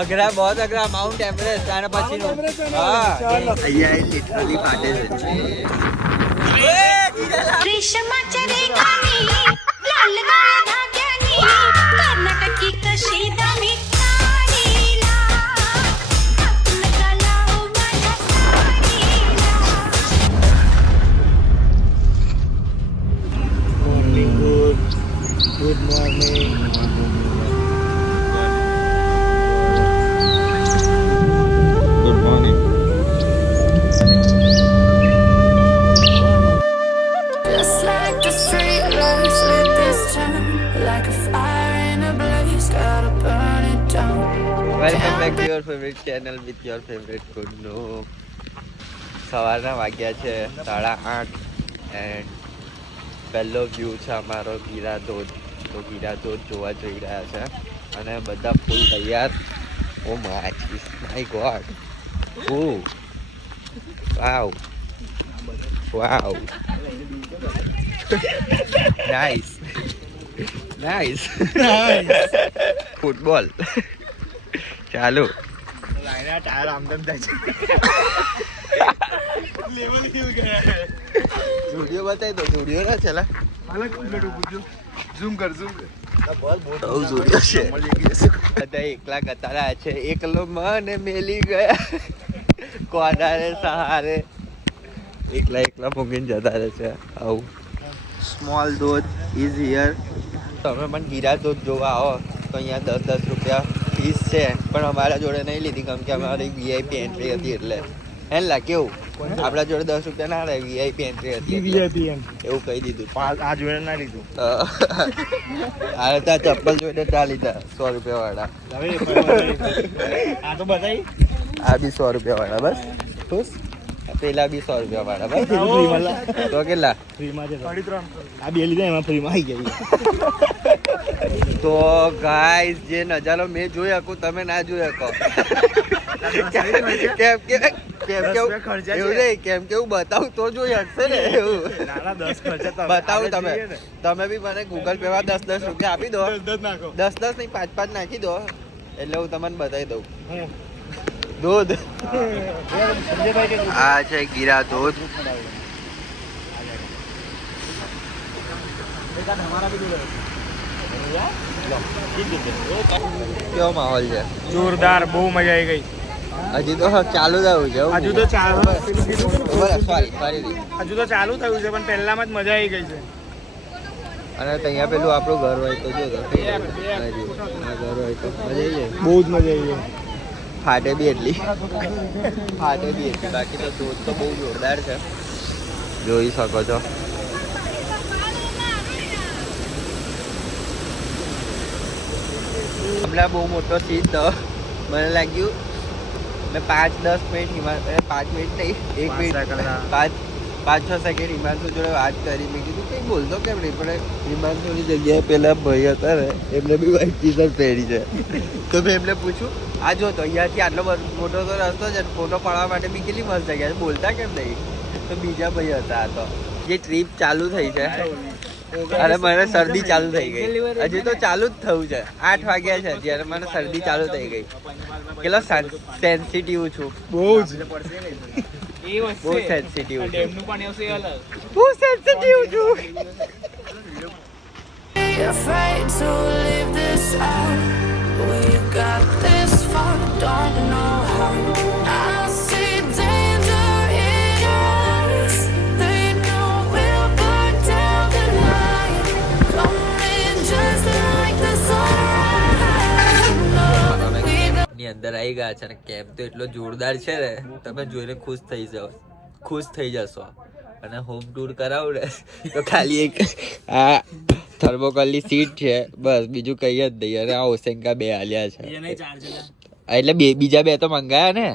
અઘરા बहुत અઘરા માઉન્ટ એવરેસ્ટ આના પછીનો હા અહીંયા લિટરલી ફાટે છે रेशमाच्या रेखानी लाल गाया धाग्यानी कर्नाटक की कशी दामी साडीला हातून घालाव माझ्या साडीला morning good morning good morning Just like the street lights lit this town like a fire in a blaze gotta burn it down welcome back to your favourite channel with your favourite ગુડનો સવારના વાગ્યા છે 8:30 and પહેલો view છે અમારો ગીરા ધોધ તો ગીરા ધોધ જોવા જઈ રહ્યા છે અને બધા ફૂલ તૈયાર oh my god oh wow wow nice nice football ચાલુ લાઈના ટાયર આમદમ થાય છે લેવલ હિલ ગયા હે વિડિયો બતાવી દો વિડિયો ના ચલા હાલે કમ્પ્લીટ પૂછજો ઝૂમ કર બોલ બહુ જોડિયો છે બધા એકલા કતારા છે એકલો મને મેલી ગયા કોનારે સહારે એકલા મૂકીને જતા રહે છે આવું સ્મોલ ધોધ ઇઝ હિયર તમે પણ ગીરા ધોધ જોવા આવો તો અહીંયા 10 રૂપિયા ફીસ છે પણ અમારા જોડે નહીં લીધી કેમ કે અમારી વીઆઈપી એન્ટ્રી હતી એટલે હેલા કેવું આપણા જોડે 10 રૂપિયા ના રહે વીઆઈપી એન્ટ્રી હતી વીઆઈપી એમ એવું કહી દીધું આ જોડે ના લીધું આ તો ચપ્પલ જોઈને ચા લીધા 100 રૂપિયા વાળા હવે આ તો બતાઈ આ બી 100 રૂપિયા વાળા બસ ખુશ પેલા બી 100 રૂપિયા વાળા બસ તો કેટલા ફ્રીમાં છે 33 આ બે લીધા એમાં ફ્રીમાં આવી ગઈ તો ગાઈસ જે નજારો મેં જોઈ શકું તમે ના જોઈ શકો કેમ કે એવું નહીં કેમ કે હું બતાવું તો જોઈ શકશે ને એવું બતાવું તમે બી મને ગૂગલ પે માં 10 રૂપિયા આપી દો 10 નહીં 5 નાખી દો એટલે હું તમને બતાવી દઉં ધોધ આ છે ગીરા ધોધ કેવો માહોલ છે જોરદાર બહુ મજા આવી ગઈ હજી તો ચાલુ થયું છે હજુ તો ચાલુ સોરી હજુ તો ચાલુ થયું છે પણ પહેલામાં જ મજા આવી ગઈ છે અને ત્યાં પેલું આપણું ઘર હોય તો જો ઘર હોય તો મજા આવી જાય બહુ જ મજા આવી ગઈ ફાટે બી એટલી બાકી તો ધોધ તો બહુ જોરદાર છે જોઈ શકો છો હમણાં બહુ મોટો સીન તો મને લાગ્યું મેં 5-10 મિનિટ 5 મિનિટ નહીં 1 મિનિટ 5-6 સેકન્ડ હિમાંશુ જોડે વાત કરી મેં કીધું કંઈ બોલતો કેમ નહીં પણ હિમાંશુની જગ્યાએ પેલા ભાઈ હતા ને એમને બી વ્હાઈટ ટી શર્ટ પહેરી છે તો મેં એમને પૂછ્યું આ જો તો અહીંયાથી આટલો મોટો તો રસ્તો છે ફોટો પાડવા માટે બી કેટલી મસ્ત જગ્યા છે બોલતા કેમ નહીં તો બીજા ભાઈ હતા આ તો જે ટ્રીપ ચાલુ થઈ છે અરે મને શરદી ચાલુ થઈ ગઈ હજી તો ચાલુ જ થયું છે 8 વાગ્યા છે જ્યારે મને શરદી ચાલુ થઈ ગઈ કેટલો સેન્સિટિવ છું બહુ સેન્સિટિવ છું afraid to leave this out we got this far don't know how I see danger in your eyes they know we'll burn down the night coming just like the sunrise ની અંદર આવી ગયા છે અને camp તો એટલો જોરદાર છે ને તમે જોઈને ખુશ થઈ જશો અને હોમ ટૂર કરાવું ને તો ખાલી એક આ થર્મોકોલની સીટ છે બસ બીજું કઈ જ નહીં અને આ ઓસેન્કા 2 આલ્યા છે એટલે બીજા 2 તો મંગાયા ને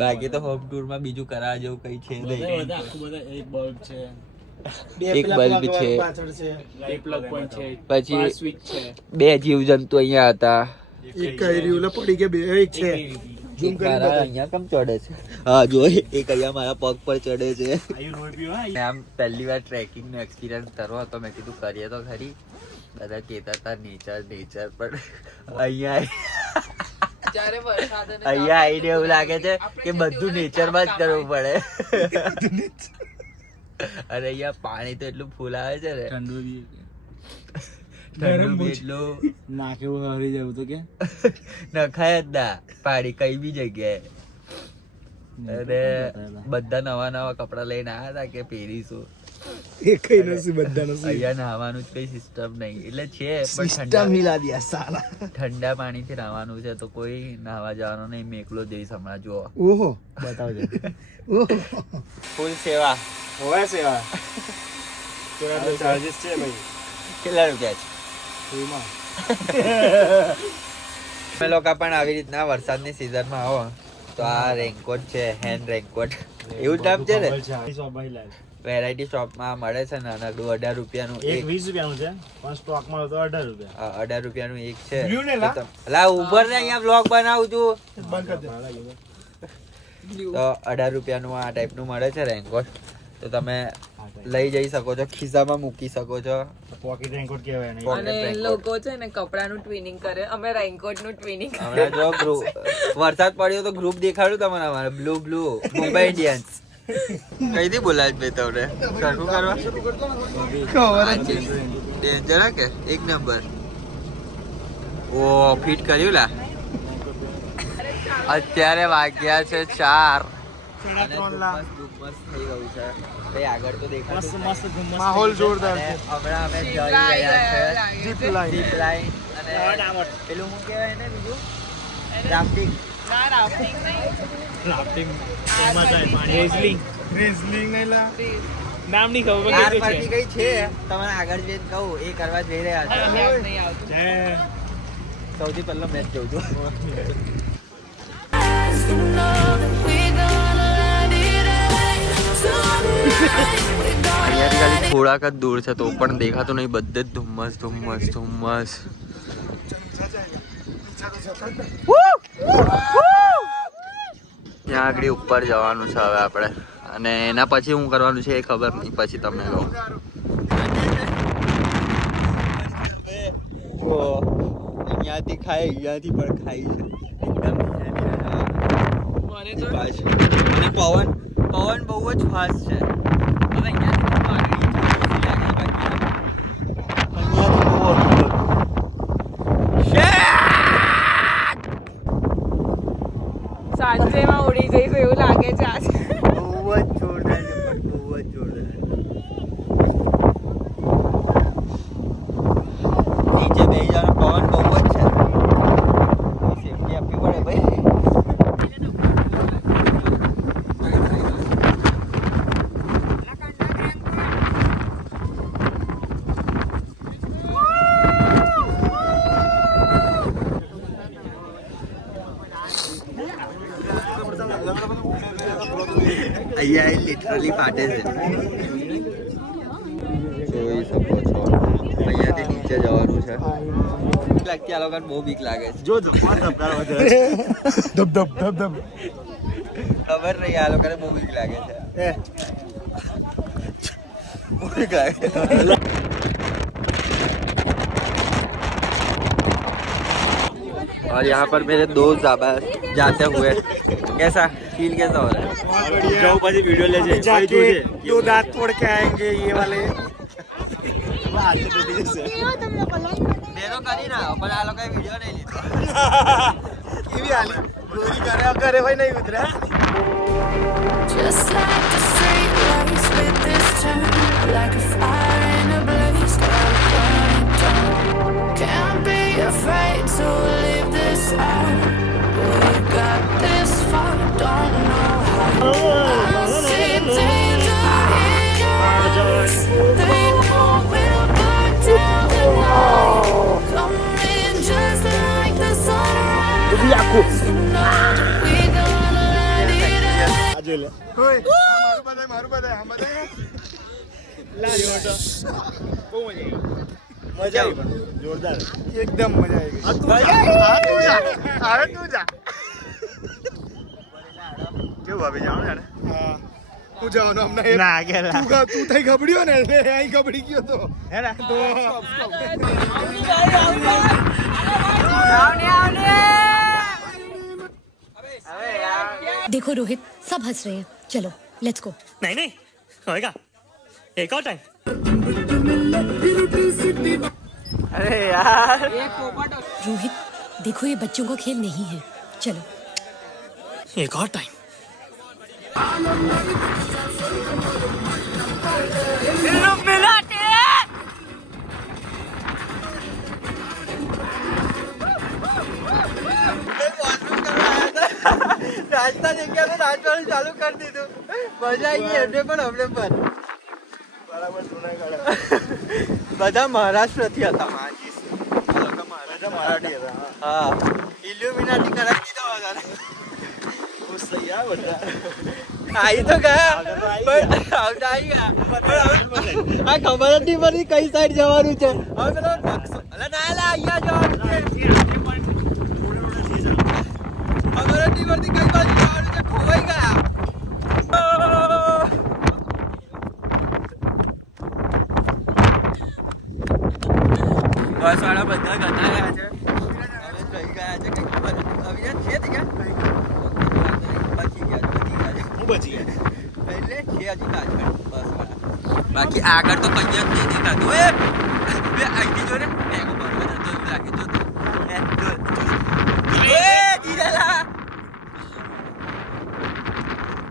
બાકી તો હોમ ટૂર માં બીજું કરાવવા જેવું કઈ છે નહીં એક બલ્બ છે પછી 2 જીવજંતુ અહીંયા હતા એક કઈ રીવલે પડી કે બે એક છે ઝૂમ કરી બતાવ અહીંયા કેમ ચડે છે હા જો એક અહીંયા મારા પગ પર ચડે છે આમ પહેલી વાર ટ્રેકિંગ નો એક્સપિરિયન્સ કરવો હતો મેં કીધું કરીએ તો ખરી બધા કહેતા હતા નેચર પણ અહીંયા આવીને એવું લાગે છે કે બધું નેચરમાં જ કરવું પડે. અને અહીંયા પાણી તો એટલું ફૂલ આવે છે ને, ઠંડુ બી એટલું નાખેવું હરી જવું તો કે નખાય જ ના પાણી કઈ બી જગ્યાએ. અને બધા નવા કપડા લઈને આવ્યા હતા કે પહેરીશું. એકઈ નથી બધા નથી. અહીંયા નાહવાનું જ કઈ સિસ્ટમ નહીં, એટલે છે પણ સિસ્ટમ હિલા દિયા સાલા. ઠંડા પાણીથી નાહવાનું છે તો કોઈ નાહવા જવાનું નહીં. મેં એકલો જઈશ હમણાં. જુઓ ઓહો બતાવજો. ઓહો ફૂલ સેવા હોવા સેવા. તેના ચાર્जेस છે ભાઈ. કેટલા રૂપિયા છે? ફ્રીમાં. અમે લોકો પણ આવી રીતના વરસાદની સિઝનમાં આવો તો આ રેનકોટ છે, હેન્ડ રેનકોટ એવું જ નામ છે ને. વેરાયટી શોપમાં મળે છે ને, નાનકડું 18 રૂપિયાનું એક 20 રૂપિયાનું છે પણ સ્ટોકમાં તો 18 રૂપિયા. 18 રૂપિયાનું એક છે. લા ઉભર ને અહીંયા બ્લોગ બનાવું છું. તો 18 રૂપિયાનું આ ટાઈપનું મળે છે રેનકોટ. તો તમે લઈ જઈ શકો છો, ખિસ્સામાં મૂકી શકો છો. પોકેટ રેનકોટ કહેવાય ને. Pocket અને raincoat. લોકો છે ને કપડાનું ટ્વિનિંગ કરે, અમે રેનકોટ નું ટ્વિનિંગ. હમણાં જો વરસાદ પડ્યો તો ગ્રુપ દેખાડ્યું તમને અમારે બ્લુ મુંબઈ ઇન્ડિયન્સ. કઈથી બોલાય ભાઈ તમને સરખું કરવા ડેન્જર કે એક નંબર. ઓ ફિટ કર્યું લા. અત્યારે વાગ્યા છે 4 અને ધુમ્મસ થઈ ગયું છે. કઈ આગળ તો દેખાતું નથી. માહોલ જોરદાર છે. હમણાં અમે જઈ રહ્યા છે ઝીપ લાઈન અને પેલું શું કહેવાય ને બીજું રાફ્ટિંગ. ના રાફ્ટિંગ નહીં, રાફ્ટિંગ એમાં જાય પાણી. રેઝલિંગ નહીં લા. નામ નહીં ખબર કાર પરથી કઈ છે તમને આગળ જઈને કહું એ કરવા જઈ રહ્યા છે. યાદ નહીં આવતું. સૌથી પહેલો મેચ જોઉં છું. You know that we're gonna let it rain tonight. We're gonna અહીંયાથી ખાલી થોડાક જ દૂર છે તો પણ દેખાતું નહીં. બધે જ ધુમ્મસ. ત્યાં આગળ ઉપર જવાનું છે હવે આપણે, અને એના પછી શું કરવાનું છે એ ખબર નહીં. પછી તમને કહું. અહીંયાથી ખાય, અહીંયાથી પણ ખાઈ છે એકદમ. મને તો અને પવન બહુ જ ફાસ્ટ છે. હવે અહીંયાથી તો આગળ સાંજેમાં ઉડી જઈશું એવું લાગે છે આજે. બહુ જ જોરદાર છે, પણ બહુ જ જોરદાર. નીચે બેસી જવાનો પવન બહુ જ છે. સેફટી આપવી પડે ભાઈ. અહીંયા લિટરલી ફાટે છે. જોઈ શકો છો અહીંયાથી નીચે જવાનું છે. લાગતી આ લોકોને બહુ બીક લાગે છે. જો ધબ ખબર નહીં આ લોકોને બહુ બીક લાગે છે. બહુ બીક લાગે છે. और यहाँ पर मेरे दोस्त जाते हुए कैसा फील कैसा हो रहा है? जाओ पाजी वीडियो ले जाके 2 दांत तोड़ के आएंगे ये वाले. મેરો કરી ના પણ આ લોકોએ વિડિયો નહીં લીધો. કેવી હાલી ગોરી કરે ભાઈ નહીં ઉતર્યા. just like the street lights with this turn, like a fire in a blaze, gotta burn it down. Can't be afraid to leave this out. We got this far, don't know how. I see danger in your eyes. They know we'll burn down the night. Come in just like the sunrise. You know we're gonna let it out. આજે લે ઓય મારું બધાય આમ બધાય લાજો તો બહુ મજા આવી પણ જોરદાર એકદમ મજા આવી તું જા કેવું ભાભી જાણો ને હા હું જવાનો અમને ના ગેલા તું થઈ ગબડ્યો ને એટલે અહીં ગબડી ગયો તો હેરા તો देखो रोहित सब हंस रहे हैं चलो लेट्स गो नहीं नहीं होएगा एक और टाइम अरे यार रोहित देखो ये बच्चों का खेल नहीं है चलो एक और टाइम નાચતા જગ્યા તો નાચવાનું ચાલુ કરી દીધું મજા આવી ગઈ એમને પણ અમને પણ બરાબર જૂનાગઢ બધા મહારાષ્ટ્રથી હતા મરાઠી હતા હા ઇલ્યુમિનાટી કરાવી દીધા બધાને ખુશ થઈ ગયા બધા આવી તો ગયા પણ આવતા આવી ગયા પણ આ ખબર જ નહીં પડતી કઈ સાઈડ જવાનું છે હવે પેલો નકશો અલા ના લા અહીંયા જવાનું છે ખબર જ નહીં પડતી કઈ બાજુ જવાનું છે ખોવાઈ ગયા બસ વાળા બધા ગતા ગયા છે હવે જઈ ગયા છે કઈ ખબર નથી હવે છે તે ક્યાં બચી ગયા હું બચી ગયા એટલે છે હજી પાછળ બસ વાળા બાકી આગળ તો કઈ જ નહીં દેખાતું એ અહીંથી જો ને મેગો બરોબર જતો એવું લાગે જો એ જીરેલા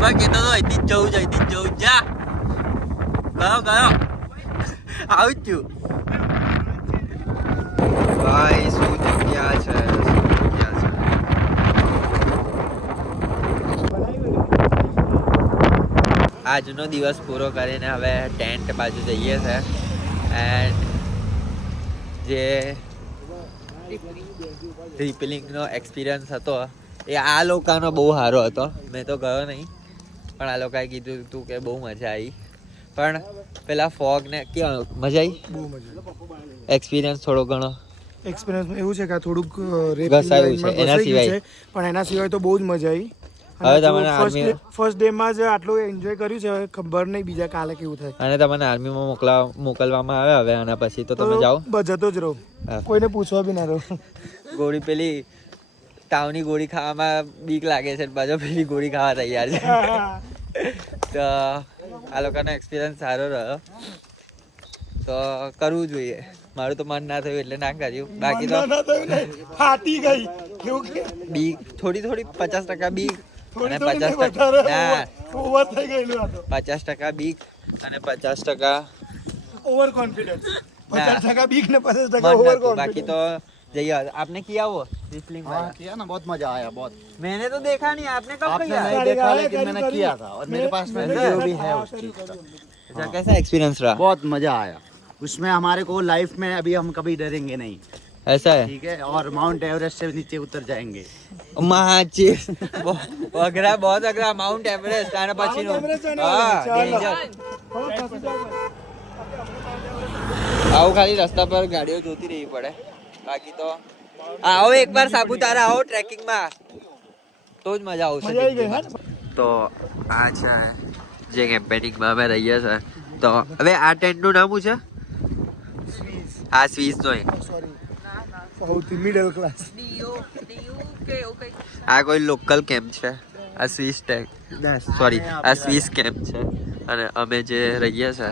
બાકી તો અહીંથી જ જવું જા ગયો આવું જ છું ભાઈ શું જગ્યા છે આજનો દિવસ પૂરો કરીને હવે ટેન્ટ બાજુ જઈએ છે એન્ડ જે રિપલિંગનો એક્સપિરિયન્સ હતો એ આ લોકોનો બહુ સારો હતો મેં તો ગયો નહીં પણ આ લોકોએ કીધું હતું કે બહુ મજા આવી પણ પેલા ફોગ ને કેવું મજા આવી બહુ મજા એક્સપિરિયન્સ થોડો ઘણો એક્સપિરિયન્સ એવું છે કે આ થોડુંક ઘસાયું છે, એના સિવાય. પણ એના સિવાય તો બહુ જ મજા આવી હવે તમને આર્મી ફર્સ્ટ ડે માં જ આટલું એન્જોય કર્યું છે હવે ખબર નહીં બીજા કાલે કેવું થાય અને તમને આર્મીમાં મોકલવામાં આવે હવે આના પછી તો તમે જાઓ બસ જતો જ રહું હા. કોઈને પૂછવા બી ના રહું ગોળી પેલી તાવની ગોળી ખાવામાં બીક લાગે છે પાછો પેલી ગોળી ખાવા તૈયાર છે તો આ લોકોનો એક્સપિરિયન્સ સારો રહ્યો તો કરવું જોઈએ મારું તો મન ના થયું એટલે ના કર્યું બાકી તો ફાટી ગઈ કેવું કે બીક થોડી 50% બીક અને થોડી 50% ના ઓવર થઈ ગયેલું આ તો 50% બીક અને 50% ओवर कॉन्फिडेंस 50% बीक ने 50% मन ओवर नતું. बाकी तो जाइए आपने किया वो रिफलिंग वाला किया ना बहुत मजा आया बहुत मैंने तो देखा नहीं आपने कब आपने किया नहीं देखा लेकिन मैंने किया था और मेरे पास में वीडियो भी है उस चीज का अच्छा कैसा एक्सपीरियंस रहा बहुत मजा आया उसमें हमारे को लाइफ में अभी हम कभी डरेंगे नहीं ऐसा है ठीक है और माउंट एवरेस्ट से नीचे उतर जाएंगे महाची अगरा बहुत अगरा माउंट एवरेस्ट आना પછી નો હા ડેન્જર આવો ખાલી રસ્તા પર ગાડીઓ જોતી રહેવી પડે બાકી તો આવો એકવાર સાપુતારા આવો ટ્રેકિંગ માં તો જ મજા આવશે તો આ છે જે કેમ્પેનિંગ માં અમે રહીએ છે તો હવે આ ટેન્ટ નું નામ શું છે આ સ્વીસ નો સૌથી મિડલ ક્લાસ આ કોઈ લોકલ કેમ્પ છે આ સ્વિસ ટેક સોરી આ સ્વિસ કેમ્પ છે અને અમે જે રહીએ છે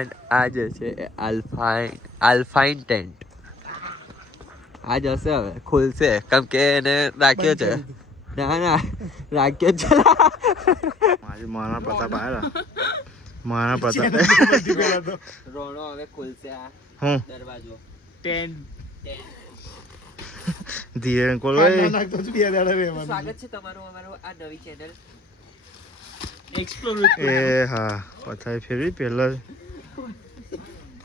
એન્ડ આ જે છે એ આલ્ફાઇન ટેન્ટ આ જશે હવે ખુલશે કેમ કે એને રાખ્યો છે ના રાખ્યો છે મારા પ્રતાપ આયા મારા પ્રતાપ રોણો હવે ખુલશે આ હું દરવાજો ધીરે કોલ સ્વાગત છે તમારું અમારું આ નવી ચેનલ એ હા પથારી ફેરવી પહેલા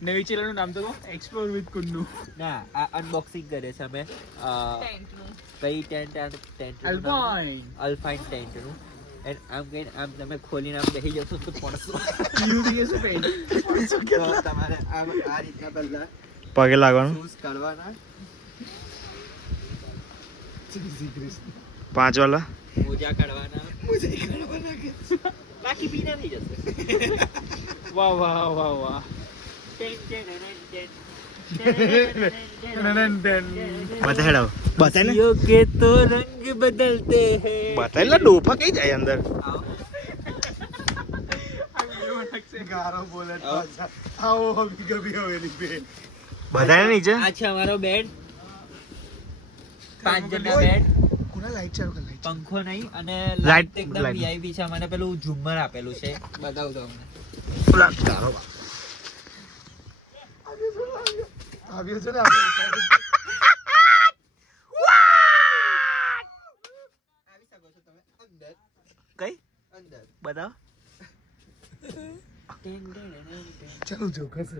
નવી ચેનલ નું નામ તો એક્સપ્લોર વિથ કુન્નુ ના આ અનબોક્સિંગ કરે છે અમે ટેન્ટનું કઈ ટેન્ટ અલ્ફાઇન ટેન્ટ નું એન્ડ આમ કહીને આમ તમે ખોલીને આમ બેસી જશો તો પડશો તો તમારે આમ આ રીતના પહેલા પગે લાગવાનું શૂઝ કાઢવાના 5 વાલા મોજા કાઢવાના બાકી પીના થઈ જશે. વાહ વાહ વાહ વાહ. બતાડો બતાય ને કે તો રંગ બદલતે હૈ. બતાય ને ડોફા કઈ જાય અંદર ગારો બોલે પાછા આવો અભી કભી હવેલી પે બતાય ને નીચે આ છે અમારો બેડ 5 જણના બેડ કોના લાઈટ ચાલુ કર લાઈટ પંખો નહીં અને Light- લાઈટ એકદમ light. વીઆઈપી છે મને પેલું ઝુમ્મર આપેલું છે બતાવું તો અમને આવ્યો છે ને આવી શકો છો તમે અંદર કઈ અંદર બતાવો ચાલો જો કરશે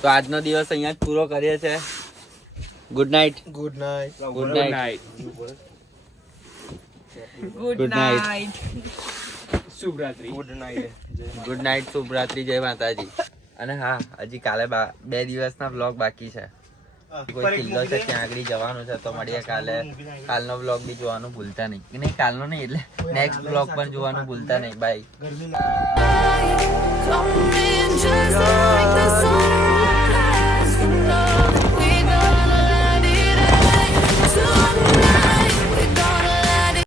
તો આજનો દિવસ અહીંયા જ પૂરો કરીએ છે good night good night good night good Good night. Night. શુભરાત્રી. ગુડ નાઇટ શુભરાત્રી જય માતાજી અને હા હજી કાલે 2 દિવસના વ્લોગ બાકી છે કોઈ કિલ્લો છે ત્યાં આગળ જવાનું છે તો મળીએ કાલે કાલનો વ્લોગ બી જોવાનું ભૂલતા નહીં કાલનો નહીં એટલે નેક્સ્ટ વ્લોગ પણ જોવાનું ભૂલતા નહીં બાય Don't